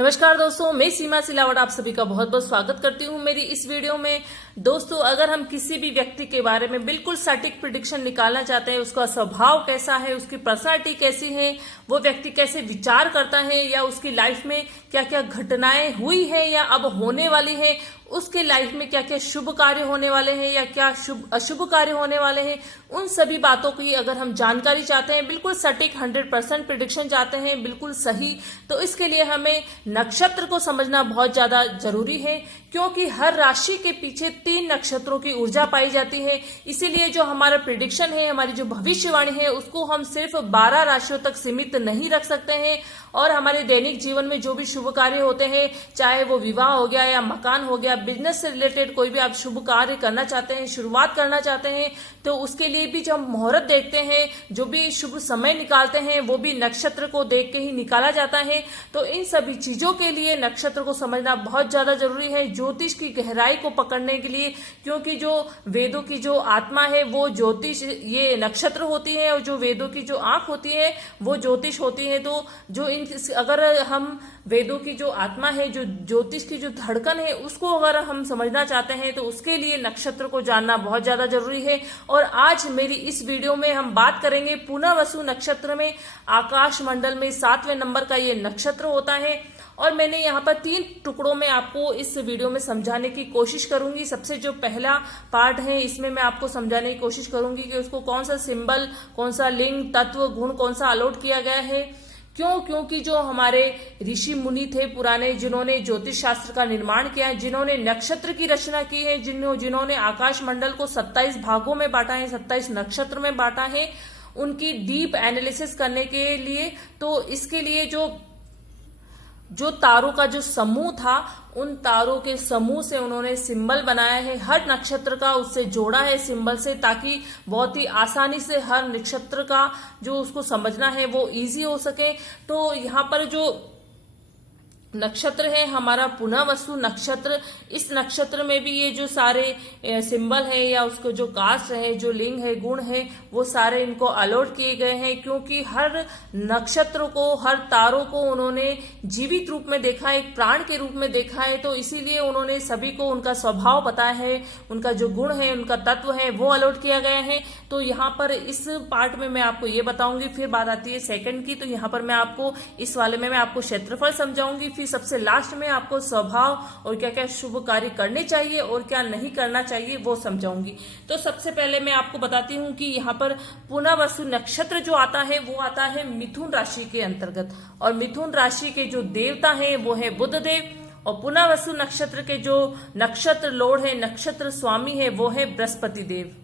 नमस्कार दोस्तों, मैं सीमा सिलावट आप सभी का बहुत बहुत स्वागत करती हूँ मेरी इस वीडियो में। दोस्तों, अगर हम किसी भी व्यक्ति के बारे में बिल्कुल सटीक प्रिडिक्शन निकालना चाहते हैं, उसका स्वभाव कैसा है, उसकी पर्सनालिटी कैसी है, वो व्यक्ति कैसे विचार करता है, या उसकी लाइफ में क्या क्या घटनाएं हुई है या अब होने वाली है, उसके लाइफ में क्या क्या शुभ कार्य होने वाले हैं या क्या शुभ अशुभ कार्य होने वाले हैं, उन सभी बातों की अगर हम जानकारी चाहते हैं, बिल्कुल सटीक 100% प्रिडिक्शन चाहते हैं, बिल्कुल सही, तो इसके लिए हमें नक्षत्र को समझना बहुत ज्यादा जरूरी है, क्योंकि हर राशि के पीछे 3 नक्षत्रों की ऊर्जा पाई जाती है। इसीलिए जो हमारा प्रिडिक्शन है, हमारी जो भविष्यवाणी है, उसको हम सिर्फ 12 राशियों तक सीमित नहीं रख सकते हैं। और हमारे दैनिक जीवन में जो भी शुभ कार्य होते हैं, चाहे वो विवाह हो गया या मकान हो गया, बिजनेस से रिलेटेड कोई भी आप शुभ कार्य करना चाहते हैं, शुरुआत करना चाहते हैं, तो उसके लिए भी जो हम मुहूर्त देखते हैं, जो भी शुभ समय निकालते हैं, वो भी नक्षत्र को देख के ही निकाला जाता है। तो इन सभी चीजों के लिए नक्षत्र को समझना बहुत ज्यादा जरूरी है, ज्योतिष की गहराई को पकड़ने के लिए, क्योंकि जो वेदों की जो आत्मा है वो ज्योतिष ये नक्षत्र होती है, और जो वेदों की जो आंख होती है वो ज्योतिष होती है। तो जो अगर हम वेदों की जो आत्मा है, जो ज्योतिष की जो धड़कन है, उसको अगर हम समझना चाहते हैं, तो उसके लिए नक्षत्र को जानना बहुत ज्यादा जरूरी है। और आज मेरी इस वीडियो में हम बात करेंगे पुनर्वसु नक्षत्र में, आकाश मंडल में 7वें नंबर का ये नक्षत्र होता है। और मैंने यहाँ पर 3 टुकड़ों में आपको इस वीडियो में समझाने की कोशिश करूंगी। सबसे जो पहला पार्ट है, इसमें मैं आपको समझाने की कोशिश करूंगी कि उसको कौन सा सिंबल, कौन सा लिंग, तत्व, गुण कौन सा अलॉट किया गया है। क्योंकि जो हमारे ऋषि मुनि थे पुराने, जिन्होंने ज्योतिष शास्त्र का निर्माण किया है, जिन्होंने नक्षत्र की रचना की है, जिन्होंने आकाश मंडल को 27 भागों में बांटा है, 27 नक्षत्र में बांटा है, उनकी डीप एनालिसिस करने के लिए, तो इसके लिए जो तारों का जो समूह था, उन तारों के समूह से उन्होंने सिंबल बनाया है, हर नक्षत्र का उससे जोड़ा है सिंबल से, ताकि बहुत ही आसानी से हर नक्षत्र का जो उसको समझना है वो इजी हो सके। तो यहाँ पर जो नक्षत्र है हमारा पुनर्वसु नक्षत्र, इस नक्षत्र में भी ये जो सारे सिंबल है या उसको जो कास्ट है, जो लिंग है, गुण है, वो सारे इनको अलॉट किए गए हैं, क्योंकि हर नक्षत्र को, हर तारों को उन्होंने जीवित रूप में देखा है, एक प्राण के रूप में देखा है। तो इसीलिए उन्होंने सभी को उनका स्वभाव पता है, उनका जो गुण है, उनका तत्व है, वो अलॉट किया गया है। तो यहाँ पर इस पार्ट में मैं आपको ये बताऊंगी। फिर बात आती है सेकंड की, तो यहाँ पर मैं आपको इस वाले में मैं आपको क्षेत्रफल समझाऊंगी। फिर सबसे लास्ट में आपको स्वभाव और क्या क्या शुभ कार्य करने चाहिए और क्या नहीं करना चाहिए वो समझाऊंगी। तो सबसे पहले मैं आपको बताती हूँ कि यहाँ पर पुनर्वसु नक्षत्र जो आता है वो आता है मिथुन राशि के अंतर्गत, और मिथुन राशि के जो देवता है वो है बुध देव, और पुनर्वसु नक्षत्र के जो नक्षत्र लॉर्ड है, नक्षत्र स्वामी है, वो है बृहस्पति देव।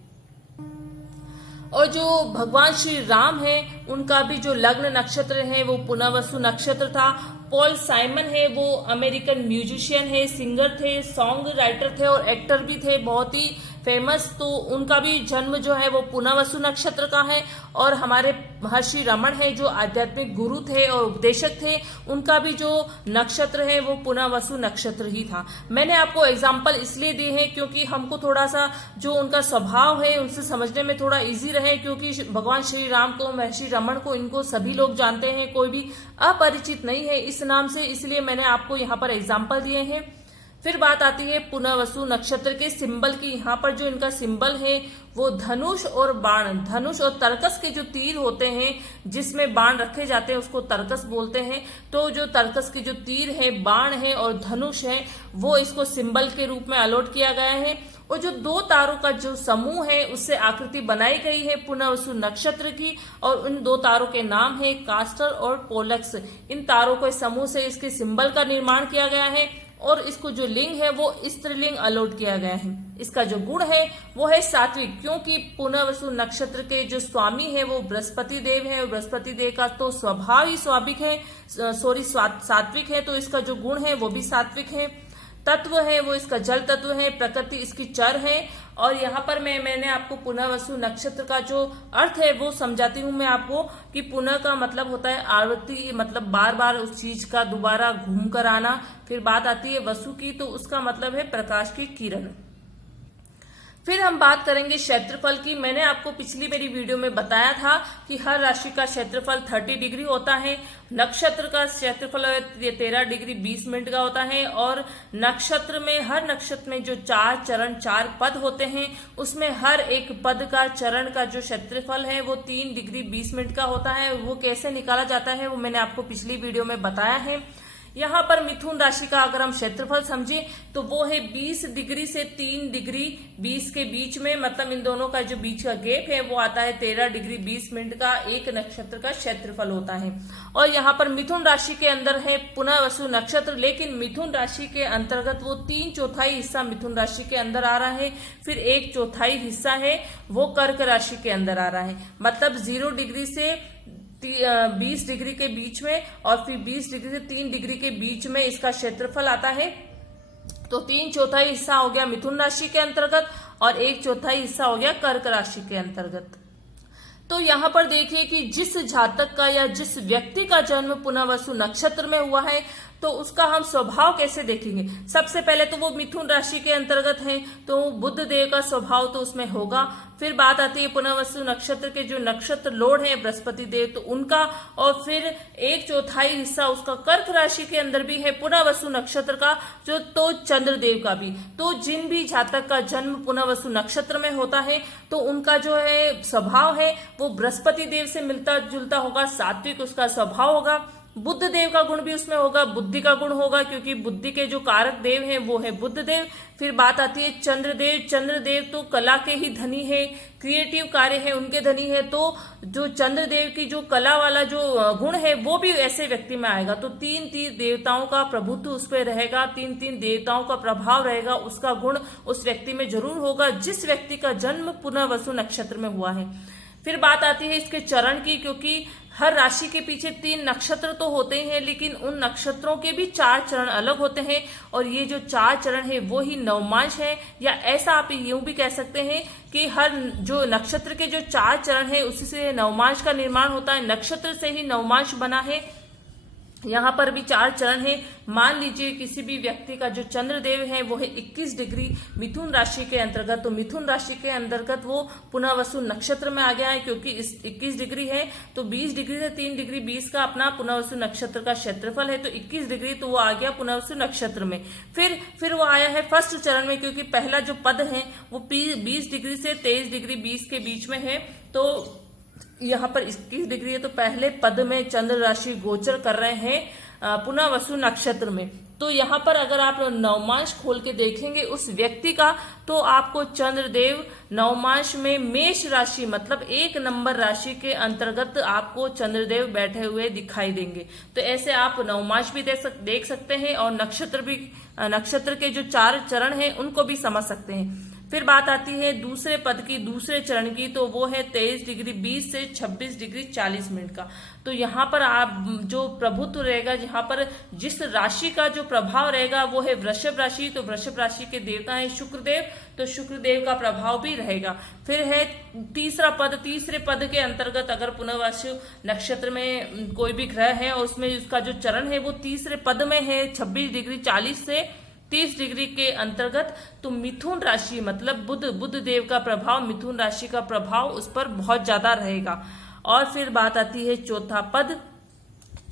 और जो भगवान श्री राम है, उनका भी जो लग्न नक्षत्र है वो पुनर्वसु नक्षत्र था। पॉल साइमन है, वो अमेरिकन म्यूजिशियन है, सिंगर थे, सॉन्ग राइटर थे और एक्टर भी थे, बहुत ही फेमस। तो उनका भी जन्म जो है वो पुनर्वसु नक्षत्र का है। और हमारे महर्षि रमन है, जो आध्यात्मिक गुरु थे और उपदेशक थे, उनका भी जो नक्षत्र है वो पुनर्वसु नक्षत्र ही था। मैंने आपको एग्जाम्पल इसलिए दिए हैं क्योंकि हमको थोड़ा सा जो उनका स्वभाव है उनसे समझने में थोड़ा इजी रहे, क्योंकि भगवान श्री राम को, महर्षि रमन को, इनको सभी लोग जानते हैं, कोई भी अपरिचित नहीं है इस नाम से, इसलिए मैंने आपको यहाँ पर एग्जाम्पल दिए हैं। फिर बात आती है पुनर्वसु नक्षत्र के सिंबल की। यहाँ पर जो इनका सिंबल है वो धनुष और बाण, धनुष और तरकस के जो तीर होते हैं, जिसमें बाण रखे जाते हैं, उसको तरकस बोलते हैं। तो जो तरकस के जो तीर है, बाण है और धनुष है, वो इसको सिंबल के रूप में अलॉट किया गया है। और जो 2 तारों का जो समूह है, उससे आकृति बनाई गई है पुनर्वसु नक्षत्र की, और उन 2 तारों के नाम है कास्टर और पोलक्स। इन तारों के समूह से इसके सिंबल का निर्माण किया गया है, और इसको जो लिंग है वो स्त्रीलिंग अलॉट किया गया है। इसका जो गुण है वो है सात्विक, क्योंकि पुनर्वसु नक्षत्र के जो स्वामी है वो बृहस्पति देव है, और बृहस्पति देव का तो स्वभाव ही सात्विक है, तो इसका जो गुण है वो भी सात्विक है। तत्व है वो इसका जल तत्व है, प्रकृति इसकी चर है। और यहाँ पर मैंने आपको पुनर्वसु नक्षत्र का जो अर्थ है वो समझाती हूँ मैं आपको, कि पुनः का मतलब होता है आवृत्ति, मतलब बार बार उस चीज का दोबारा घूम कर आना। फिर बात आती है वसु की, तो उसका मतलब है प्रकाश की किरण। फिर हम बात करेंगे क्षेत्रफल की। मैंने आपको पिछली मेरी वीडियो में बताया था कि हर राशि का क्षेत्रफल 30 डिग्री होता है, नक्षत्र का क्षेत्रफल 13 डिग्री 20 मिनट का होता है, और नक्षत्र में हर नक्षत्र में जो 4 चरण 4 पद होते हैं उसमें हर एक पद का चरण का जो क्षेत्रफल है वो 3 डिग्री 20 मिनट का होता है। वो कैसे निकाला जाता है वो मैंने आपको पिछली वीडियो में बताया है। यहाँ पर मिथुन राशि का अगर हम क्षेत्रफल समझे तो वो है 20 डिग्री से 3 डिग्री 20 के बीच में, मतलब इन दोनों का जो बीच का गैप है वो आता है 13 डिग्री 20 मिनट का एक नक्षत्र का क्षेत्रफल होता है। और यहाँ पर मिथुन राशि के अंदर है पुनर्वसु नक्षत्र, लेकिन मिथुन राशि के अंतर्गत वो 3/4 हिस्सा मिथुन राशि के अंदर आ रहा है, फिर 1/4 हिस्सा है वो कर्क राशि के अंदर आ रहा है। मतलब 0 डिग्री से 20 डिग्री के बीच में और फिर 20 डिग्री से 3 डिग्री के बीच में इसका क्षेत्रफल आता है। तो 3/4 हिस्सा हो गया मिथुन राशि के अंतर्गत और 1/4 हिस्सा हो गया कर्क राशि के अंतर्गत। तो यहाँ पर देखिए कि जिस जातक का या जिस व्यक्ति का जन्म पुनर्वसु नक्षत्र में हुआ है तो उसका हम स्वभाव कैसे देखेंगे। सबसे पहले तो वो मिथुन राशि के अंतर्गत है तो बुध देव का स्वभाव तो उसमें होगा। फिर बात आती है पुनर्वसु नक्षत्र के जो नक्षत्र लोड है बृहस्पति देव तो उनका, और फिर 1/4 हिस्सा उसका कर्क राशि के अंदर भी है पुनर्वसु नक्षत्र का जो, तो चंद्रदेव का भी। तो जिन भी जातक का जन्म पुनर्वसु नक्षत्र में होता है तो उनका जो है स्वभाव है वो बृहस्पति देव से मिलता जुलता होगा, सात्विक उसका स्वभाव होगा। बुध देव का गुण भी उसमें होगा, बुद्धि का गुण होगा क्योंकि बुद्धि के जो कारक देव हैं वो है बुध देव। फिर बात आती है चंद्रदेव, चंद्रदेव तो कला के ही धनी है, क्रिएटिव कार्य है उनके धनी है, तो जो चंद्रदेव की जो कला वाला जो गुण है वो भी ऐसे व्यक्ति में आएगा। तो 3 देवताओं का प्रभुत्व उस पर रहेगा, 3 देवताओं का प्रभाव रहेगा, उसका गुण उस व्यक्ति में जरूर होगा जिस व्यक्ति का जन्म पुनर्वसु नक्षत्र में हुआ है। फिर बात आती है इसके चरण की, क्योंकि हर राशि के पीछे 3 नक्षत्र तो होते ही हैं लेकिन उन नक्षत्रों के भी 4 चरण अलग होते हैं, और ये जो 4 चरण है वो ही नवमांश है, या ऐसा आप यूं भी कह सकते हैं कि हर जो नक्षत्र के जो 4 चरण है उसी से नवमांश का निर्माण होता है, नक्षत्र से ही नवमांश बना है। यहाँ पर भी 4 चरण है। मान लीजिए किसी भी व्यक्ति का जो चंद्रदेव है वो है 21 डिग्री मिथुन राशि के अंतर्गत, तो मिथुन राशि के अंतर्गत वो पुनर्वसु नक्षत्र में आ गया है क्योंकि इस 21 डिग्री है तो 20 डिग्री से 3 डिग्री 20 का अपना पुनर्वसु नक्षत्र का क्षेत्रफल है, तो 21 डिग्री तो वो आ गया पुनर्वसु नक्षत्र में। फिर वो आया है फर्स्ट चरण में, क्योंकि पहला जो पद है वो 20 डिग्री से 23 डिग्री 20 के बीच में है, तो यहाँ पर 21 डिग्री है तो पहले पद में चंद्र राशि गोचर कर रहे हैं पुनर्वसु नक्षत्र में। तो यहाँ पर अगर आप नवमांश खोल के देखेंगे उस व्यक्ति का तो आपको चंद्रदेव नवमांश में मेष राशि मतलब 1 नंबर राशि के अंतर्गत आपको चंद्रदेव बैठे हुए दिखाई देंगे। तो ऐसे आप नवमांश भी देख सकते हैं और नक्षत्र के जो 4 चरण हैं उनको भी समझ सकते हैं। फिर बात आती है दूसरे पद की, दूसरे चरण की, तो वो है 23 डिग्री 20 से 26 डिग्री 40 मिनट का। तो यहाँ पर आप जो प्रभुत्व रहेगा, जहाँ पर जिस राशि का जो प्रभाव रहेगा वो है वृषभ राशि, तो वृषभ राशि के देवता है शुक्रदेव, तो शुक्रदेव का प्रभाव भी रहेगा। फिर है तीसरा पद, तीसरे पद के अंतर्गत अगर पुनर्वसु नक्षत्र में कोई भी ग्रह है और उसमें उसका जो चरण है वो तीसरे पद में है 26 डिग्री 40 से 30 डिग्री के अंतर्गत, तो मिथुन राशि मतलब बुध देव का प्रभाव, मिथुन राशि का प्रभाव उस पर बहुत ज्यादा रहेगा। और फिर बात आती है चौथा पद,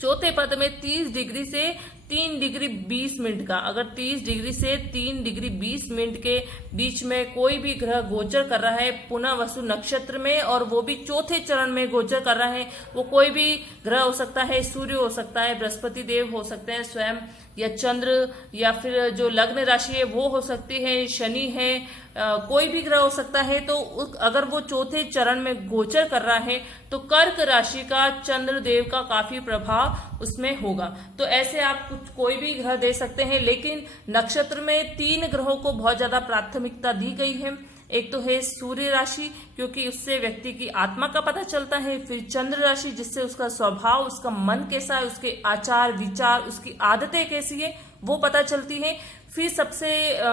चौथे पद में 30 डिग्री से 3 डिग्री 20 मिनट का, अगर 30 डिग्री से 3 डिग्री 20 मिनट के बीच में कोई भी ग्रह गोचर कर रहा है पुनर्वसु नक्षत्र में और वो भी चौथे चरण में गोचर कर रहा है, वो कोई भी ग्रह हो सकता है, सूर्य हो सकता है, बृहस्पति देव हो सकते हैं स्वयं, या चंद्र, या फिर जो लग्न राशि है वो हो सकती है, शनि है, कोई भी ग्रह हो सकता है। तो अगर वो चौथे चरण में गोचर कर रहा है तो कर्क राशि का चंद्रदेव का काफी प्रभाव उसमें होगा। तो ऐसे आप कोई भी ग्रह दे सकते हैं, लेकिन नक्षत्र में 3 ग्रहों को बहुत ज्यादा प्राथमिकता दी गई है। एक तो है सूर्य राशि क्योंकि उससे व्यक्ति की आत्मा का पता चलता है, फिर चंद्र राशि जिससे उसका स्वभाव, उसका मन कैसा है, उसके आचार विचार, उसकी आदतें कैसी है वो पता चलती है, फिर सबसे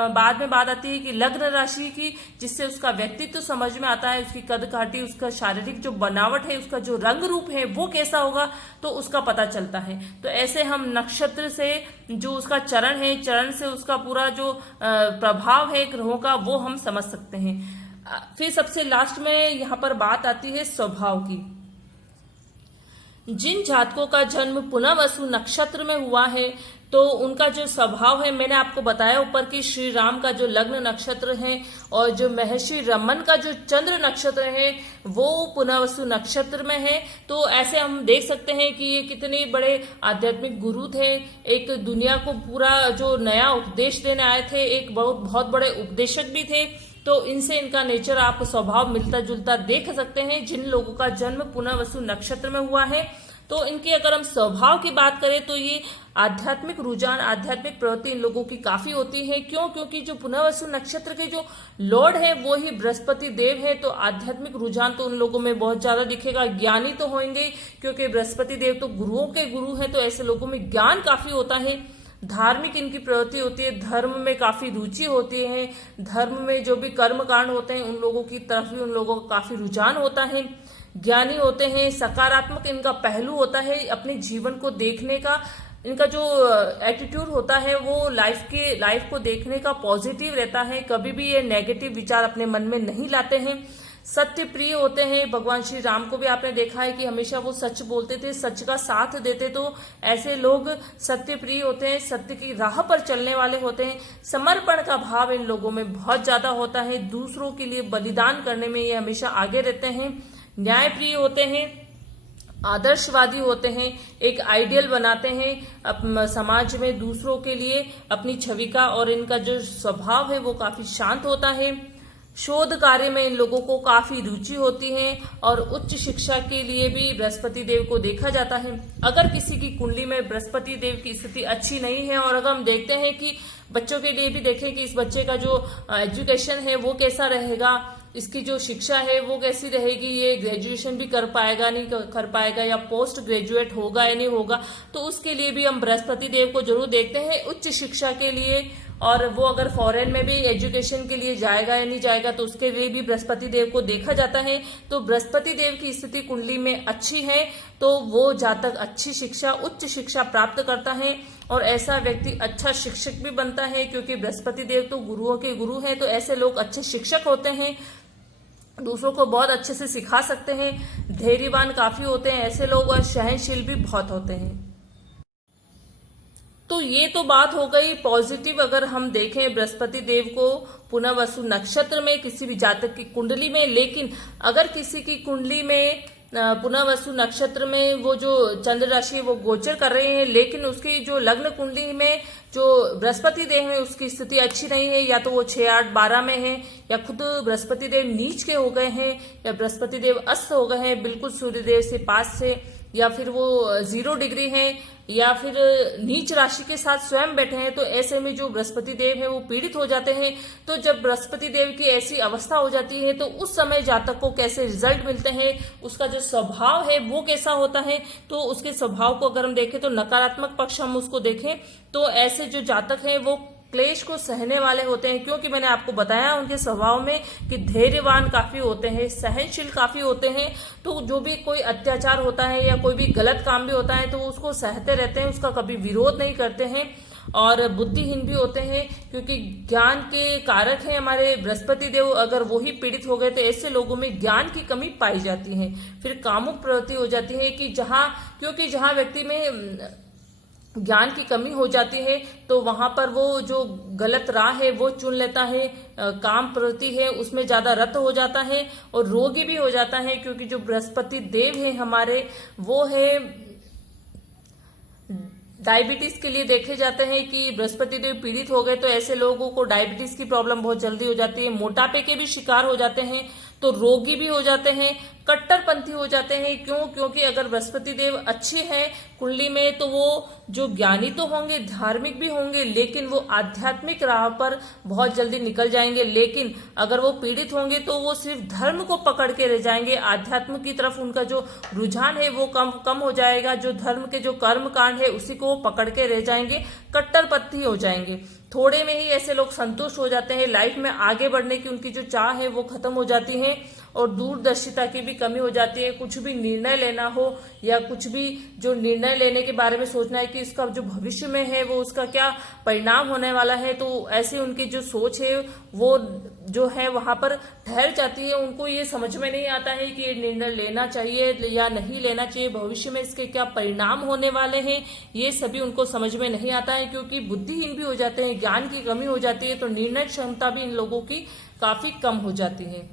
बाद में बात आती है कि लग्न राशि की, जिससे उसका व्यक्तित्व तो समझ में आता है, उसकी कद काठी, उसका शारीरिक जो बनावट है, उसका जो रंग रूप है वो कैसा होगा तो उसका पता चलता है। तो ऐसे हम नक्षत्र से जो उसका चरण है, चरण से उसका पूरा जो प्रभाव है ग्रहों का वो हम समझ सकते हैं। फिर सबसे लास्ट में यहाँ पर बात आती है स्वभाव की। जिन जातकों का जन्म पुनर्वसु नक्षत्र में हुआ है तो उनका जो स्वभाव है, मैंने आपको बताया ऊपर कि श्री राम का जो लग्न नक्षत्र है और जो महर्षि रमन का जो चंद्र नक्षत्र है वो पुनर्वसु नक्षत्र में है। तो ऐसे हम देख सकते हैं कि ये कितने बड़े आध्यात्मिक गुरु थे, एक दुनिया को पूरा जो नया उपदेश देने आए थे, एक बहुत बड़े उपदेशक भी थे। तो इनसे इनका नेचर आप स्वभाव मिलता जुलता देख सकते हैं जिन लोगों का जन्म पुनर्वसु नक्षत्र में हुआ है। तो इनके अगर हम स्वभाव की बात करें तो ये आध्यात्मिक रुझान, आध्यात्मिक प्रवृत्ति इन लोगों की काफी होती है। क्यों? क्योंकि जो पुनर्वसु नक्षत्र के जो लॉर्ड है वो ही बृहस्पति देव है। तो आध्यात्मिक रुझान तो उन लोगों में बहुत ज्यादा दिखेगा। ज्ञानी तो होंगे क्योंकि बृहस्पति देव तो गुरुओं के गुरु हैं, तो ऐसे लोगों में ज्ञान काफी होता है। धार्मिक इनकी प्रवृत्ति होती है, धर्म में काफी रुचि होती है, धर्म में जो भी कर्म कांड होते हैं उन लोगों की तरफ भी उन लोगों का काफी रुझान होता है। ज्ञानी होते हैं, सकारात्मक इनका पहलू होता है, अपने जीवन को देखने का इनका जो एटीट्यूड होता है वो लाइफ को देखने का पॉजिटिव रहता है। कभी भी ये नेगेटिव विचार अपने मन में नहीं लाते हैं। सत्य प्रिय होते हैं। भगवान श्री राम को भी आपने देखा है कि हमेशा वो सच बोलते थे, सच का साथ देते। तो ऐसे लोग सत्य प्रिय होते हैं, सत्य की राह पर चलने वाले होते हैं। समर्पण का भाव इन लोगों में बहुत ज्यादा होता है, दूसरों के लिए बलिदान करने में ये हमेशा आगे रहते हैं। न्याय प्रिय होते हैं, आदर्शवादी होते हैं, एक आइडियल बनाते हैं समाज में दूसरों के लिए अपनी छवि का, और इनका जो स्वभाव है वो काफी शांत होता है। शोध कार्य में इन लोगों को काफी रुचि होती है और उच्च शिक्षा के लिए भी बृहस्पति देव को देखा जाता है। अगर किसी की कुंडली में बृहस्पति देव की स्थिति अच्छी नहीं है, और अगर हम देखते हैं कि बच्चों के लिए भी देखें कि इस बच्चे का जो एजुकेशन है वो कैसा रहेगा, इसकी जो शिक्षा है वो कैसी रहेगी, ये ग्रेजुएशन भी कर पाएगा नहीं कर पाएगा, या पोस्ट ग्रेजुएट होगा या नहीं होगा, तो उसके लिए भी हम बृहस्पति देव को जरूर देखते हैं उच्च शिक्षा के लिए। और वो अगर फॉरेन में भी एजुकेशन के लिए जाएगा या नहीं जाएगा तो उसके लिए भी बृहस्पति देव को देखा जाता है। तो बृहस्पति देव की स्थिति कुंडली में अच्छी है तो वो जातक अच्छी शिक्षा, उच्च शिक्षा प्राप्त करता है, और ऐसा व्यक्ति अच्छा शिक्षक भी बनता है क्योंकि बृहस्पति देव तो गुरुओं के गुरु हैं। तो ऐसे लोग अच्छे शिक्षक होते हैं, दूसरों को बहुत अच्छे से सिखा सकते हैं, धैर्यवान काफी होते हैं ऐसे लोग, और सहनशील भी बहुत होते हैं। तो ये तो बात हो गई पॉजिटिव। अगर हम देखें बृहस्पति देव को पुनर्वसु नक्षत्र में किसी भी जातक की कुंडली में, लेकिन अगर किसी की कुंडली में पुनर्वसु नक्षत्र में वो जो चंद्र राशि है वो गोचर कर रहे हैं, लेकिन उसकी जो लग्न कुंडली में जो बृहस्पति देव है उसकी स्थिति अच्छी नहीं है, या तो वो 6, 8, 12 में है, या खुद बृहस्पति देव नीच के हो गए हैं, या बृहस्पति देव अस्त हो गए हैं बिल्कुल सूर्यदेव से पास से, या फिर वो 0 डिग्री है, या फिर नीच राशि के साथ स्वयं बैठे हैं, तो ऐसे में जो बृहस्पति देव है वो पीड़ित हो जाते हैं। तो जब बृहस्पति देव की ऐसी अवस्था हो जाती है तो उस समय जातक को कैसे रिजल्ट मिलते हैं, उसका जो स्वभाव है वो कैसा होता है, तो उसके स्वभाव को अगर हम देखें तो नकारात्मक पक्ष हम उसको देखें तो ऐसे जो जातक हैं वो क्लेश को सहने वाले होते हैं, क्योंकि मैंने आपको बताया उनके स्वभाव में कि धैर्यवान काफी होते हैं, सहनशील काफी होते हैं। तो जो भी कोई अत्याचार होता है या कोई भी गलत काम भी होता है तो उसको सहते रहते हैं, उसका कभी विरोध नहीं करते हैं, और बुद्धिहीन भी होते हैं क्योंकि ज्ञान के कारक हैं हमारे बृहस्पति देव। अगर वो ही पीड़ित हो गए तो ऐसे लोगों में ज्ञान की कमी पाई जाती है। फिर कामुक प्रवृत्ति हो जाती है कि क्योंकि जहां व्यक्ति में ज्ञान की कमी हो जाती है तो वहां पर वो जो गलत राह है वो चुन लेता है, काम प्रवृत्ति है उसमें ज्यादा रत हो जाता है, और रोगी भी हो जाता है क्योंकि जो बृहस्पति देव है हमारे वो है डायबिटीज के लिए देखे जाते हैं कि बृहस्पति देव पीड़ित हो गए तो ऐसे लोगों को डायबिटीज की प्रॉब्लम बहुत जल्दी हो जाती है, मोटापे के भी शिकार हो जाते हैं, तो रोगी भी हो जाते हैं, कट्टरपंथी हो जाते हैं। क्योंकि अगर बृहस्पति देव अच्छे हैं कुंडली में तो वो जो ज्ञानी तो होंगे, धार्मिक भी होंगे, लेकिन वो आध्यात्मिक राह पर बहुत जल्दी निकल जाएंगे। लेकिन अगर वो पीड़ित होंगे तो वो सिर्फ धर्म को पकड़ के रह जाएंगे, आध्यात्म की तरफ उनका जो रुझान है वो कम हो जाएगा, जो धर्म के जो कर्म कांड है उसी को वो पकड़ के रह जाएंगे, कट्टरपंथी हो जाएंगे। थोड़े में ही ऐसे लोग संतुष्ट हो जाते हैं, लाइफ में आगे बढ़ने की उनकी जो चाह है वो खत्म हो जाती है और दूरदर्शिता की भी कमी हो जाती है। कुछ भी निर्णय लेना हो या कुछ भी जो निर्णय लेने के बारे में सोचना है कि इसका जो भविष्य में है वो उसका क्या परिणाम होने वाला है, तो ऐसे उनकी जो सोच है वो जो है वहां पर ठहर जाती है। उनको ये समझ में नहीं आता है कि ये निर्णय लेना चाहिए या नहीं लेना चाहिए, भविष्य में इसके क्या परिणाम होने वाले हैं, ये सभी उनको समझ में नहीं आता है, क्योंकि बुद्धिहीन भी हो जाते हैं, ज्ञान की कमी हो जाती है, तो निर्णय क्षमता भी इन लोगों की काफी कम हो जाती है।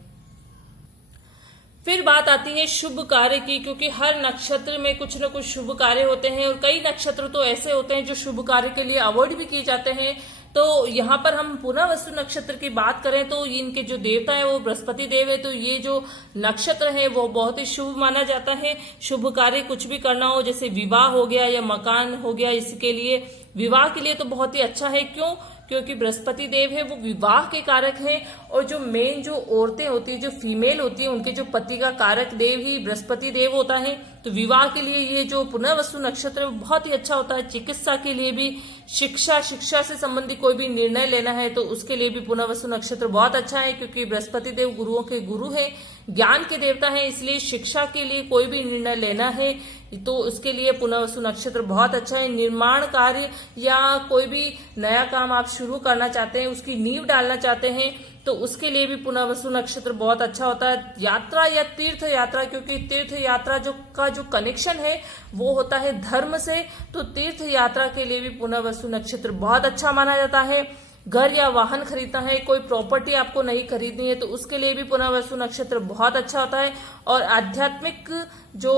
फिर बात आती है शुभ कार्य की, क्योंकि हर नक्षत्र में कुछ न कुछ शुभ कार्य होते हैं और कई नक्षत्र तो ऐसे होते हैं जो शुभ कार्य के लिए अवॉइड भी किए जाते हैं। तो यहाँ पर हम पुनर्वसु नक्षत्र की बात करें तो इनके जो देवता है वो बृहस्पति देव है, तो ये जो नक्षत्र है वो बहुत ही शुभ माना जाता है। शुभ कार्य कुछ भी करना हो, जैसे विवाह हो गया या मकान हो गया, इसके लिए विवाह के लिए तो बहुत ही अच्छा है। क्यों? क्योंकि बृहस्पति देव है वो विवाह के कारक हैं और जो मेन जो औरतें होती है, जो फीमेल होती है, उनके जो पति का कारक देव ही बृहस्पति देव होता है। तो विवाह के लिए ये जो पुनर्वसु नक्षत्र है बहुत ही अच्छा होता है। चिकित्सा के लिए भी, शिक्षा से संबंधित कोई भी निर्णय लेना है तो उसके लिए भी पुनर्वसु नक्षत्र बहुत अच्छा है, क्योंकि बृहस्पति देव गुरुओं के गुरु है, ज्ञान के देवता है, इसलिए शिक्षा के लिए कोई भी निर्णय लेना है तो उसके लिए पुनर्वसु नक्षत्र बहुत अच्छा है। निर्माण कार्य या कोई भी नया काम आप शुरू करना चाहते हैं, उसकी नींव डालना चाहते हैं, तो उसके लिए भी पुनर्वसु नक्षत्र बहुत अच्छा होता है। यात्रा या तीर्थ यात्रा, क्योंकि तीर्थ यात्रा का जो कनेक्शन है वो होता है धर्म से, तो तीर्थ यात्रा के लिए भी पुनर्वसु नक्षत्र बहुत अच्छा माना जाता है। घर या वाहन खरीदना है, कोई प्रॉपर्टी आपको नहीं खरीदनी है, तो उसके लिए भी पुनर्वसु नक्षत्र बहुत अच्छा होता है। और आध्यात्मिक जो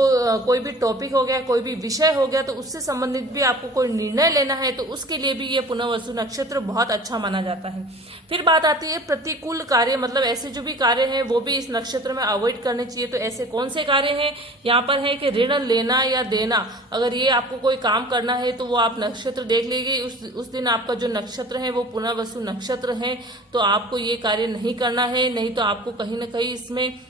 कोई भी टॉपिक हो गया, कोई भी विषय हो गया, तो उससे संबंधित भी आपको कोई निर्णय लेना है तो उसके लिए भी ये पुनर्वसु नक्षत्र बहुत अच्छा माना जाता है। फिर बात आती है प्रतिकूल कार्य, मतलब ऐसे जो भी कार्य हैं वो भी इस नक्षत्र में अवॉइड करने चाहिए। तो ऐसे कौन से कार्य हैं? यहाँ पर है कि ऋण लेना या देना, अगर ये आपको कोई काम करना है तो वो आप नक्षत्र देख लीजिए, उस दिन आपका जो नक्षत्र है वो पुनर्वसु नक्षत्र है, तो आपको ये कार्य नहीं करना है, नहीं तो आपको कहीं ना कहीं इसमें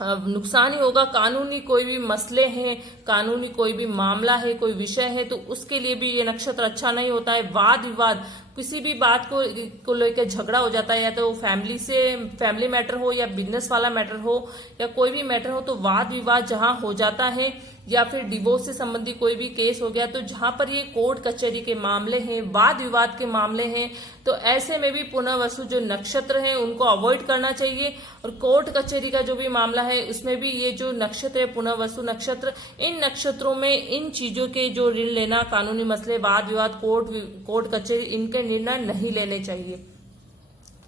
नुकसान ही होगा। कानूनी कोई भी मसले हैं, कानूनी कोई भी मामला है, कोई विषय है, तो उसके लिए भी ये नक्षत्र अच्छा नहीं होता है। वाद विवाद, किसी भी बात को लेकर झगड़ा हो जाता है, या तो फैमिली मैटर हो या बिजनेस वाला मैटर हो या कोई भी मैटर हो, तो वाद विवाद जहां हो जाता है या फिर डिवोर्स से संबंधित कोई भी केस हो गया, तो जहां पर ये कोर्ट कचहरी के मामले हैं, वाद विवाद के मामले हैं, तो ऐसे में भी पुनर्वसु जो नक्षत्र हैं उनको अवॉइड करना चाहिए। और कोर्ट कचहरी का जो भी मामला है उसमें भी ये जो नक्षत्र है पुनर्वसु नक्षत्र, इन नक्षत्रों में इन चीजों के जो ऋण लेना, कानूनी मसले, वाद विवाद, कोर्ट कचहरी, इनके निर्णय नहीं लेने चाहिए।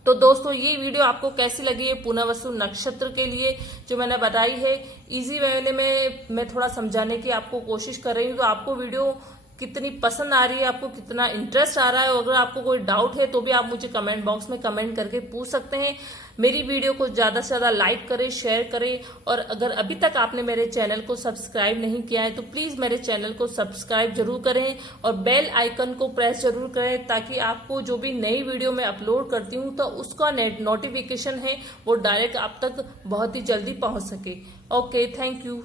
तो दोस्तों ये वीडियो आपको कैसी लगी है पुनर्वसु नक्षत्र के लिए जो मैंने बताई है, इजी वे में मैं थोड़ा समझाने की आपको कोशिश कर रही हूँ। तो आपको वीडियो कितनी पसंद आ रही है, आपको कितना इंटरेस्ट आ रहा है, अगर आपको कोई डाउट है तो भी आप मुझे कमेंट बॉक्स में कमेंट करके पूछ सकते हैं। मेरी वीडियो को ज्यादा से ज्यादा लाइक करें, शेयर करें, और अगर अभी तक आपने मेरे चैनल को सब्सक्राइब नहीं किया है तो प्लीज मेरे चैनल को सब्सक्राइब जरूर करें और बेल आइकन को प्रेस जरूर करें, ताकि आपको जो भी नई वीडियो मैं अपलोड करती हूँ तो उसका नोटिफिकेशन है वो डायरेक्ट आप तक बहुत ही जल्दी पहुंच सके। Okay, thank you.